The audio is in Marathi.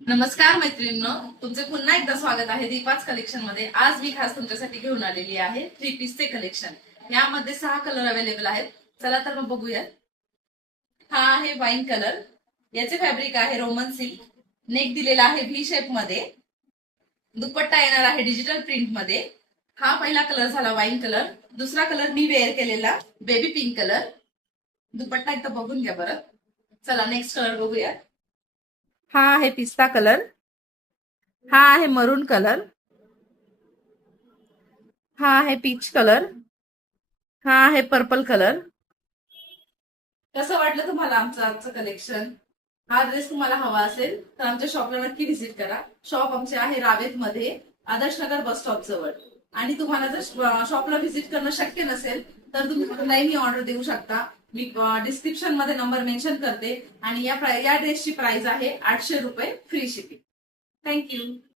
नमस्कार मैत्रिणींनो, तुमचे पुन्हा एकदा स्वागत आहे दीपाच कलेक्शन मध्ये। आज मी खास तुमच्यासाठी घेऊन आलेली आहे थ्री पीसचे कलेक्शन। यामध्ये 6 कलर अवेलेबल आहेत। चला तर मग बघूया। हा आहे वाईन कलर, याचे फॅब्रिक आहे रोमन सिल्क, नेक दिलेला आहे व्ही शेप मध्ये, दुपट्टा येणार आहे डिजिटल प्रिंट मध्ये। हा पहिला कलर झाला वाईन कलर। दुसरा कलर मी वेअर केलेला बेबी पिंक कलर। दुपट्टा एकदा बघून घ्या बरं। चला नेक्स्ट कलर बघूया। हा आहे पिस्ता कलर, हा आहे मरून कलर, हा आहे पीच कलर, हा आहे पर्पल कलर। कसं वाटलं तुम्हाला आमचं आजचं कलेक्शन? हा ड्रेस तुम्हाला हवा असेल तर आमच्या शॉपला नक्की व्हिजिट करा। शॉप आमचे आहे रावेत मध्ये, आदर्श नगर बस स्टॉप जवळ। आणि तुम्हाला जर शॉपला व्हिजिट करणं शक्य नसेल तर तुम्ही ऑनलाईनही ऑर्डर देऊ शकता। मी डिस्क्रिप्शन मध्ये नंबर मेन्शन करते। आणि या ड्रेसची प्राइस आहे 800 रुपये, फ्री शिपिंग। थँक्यू।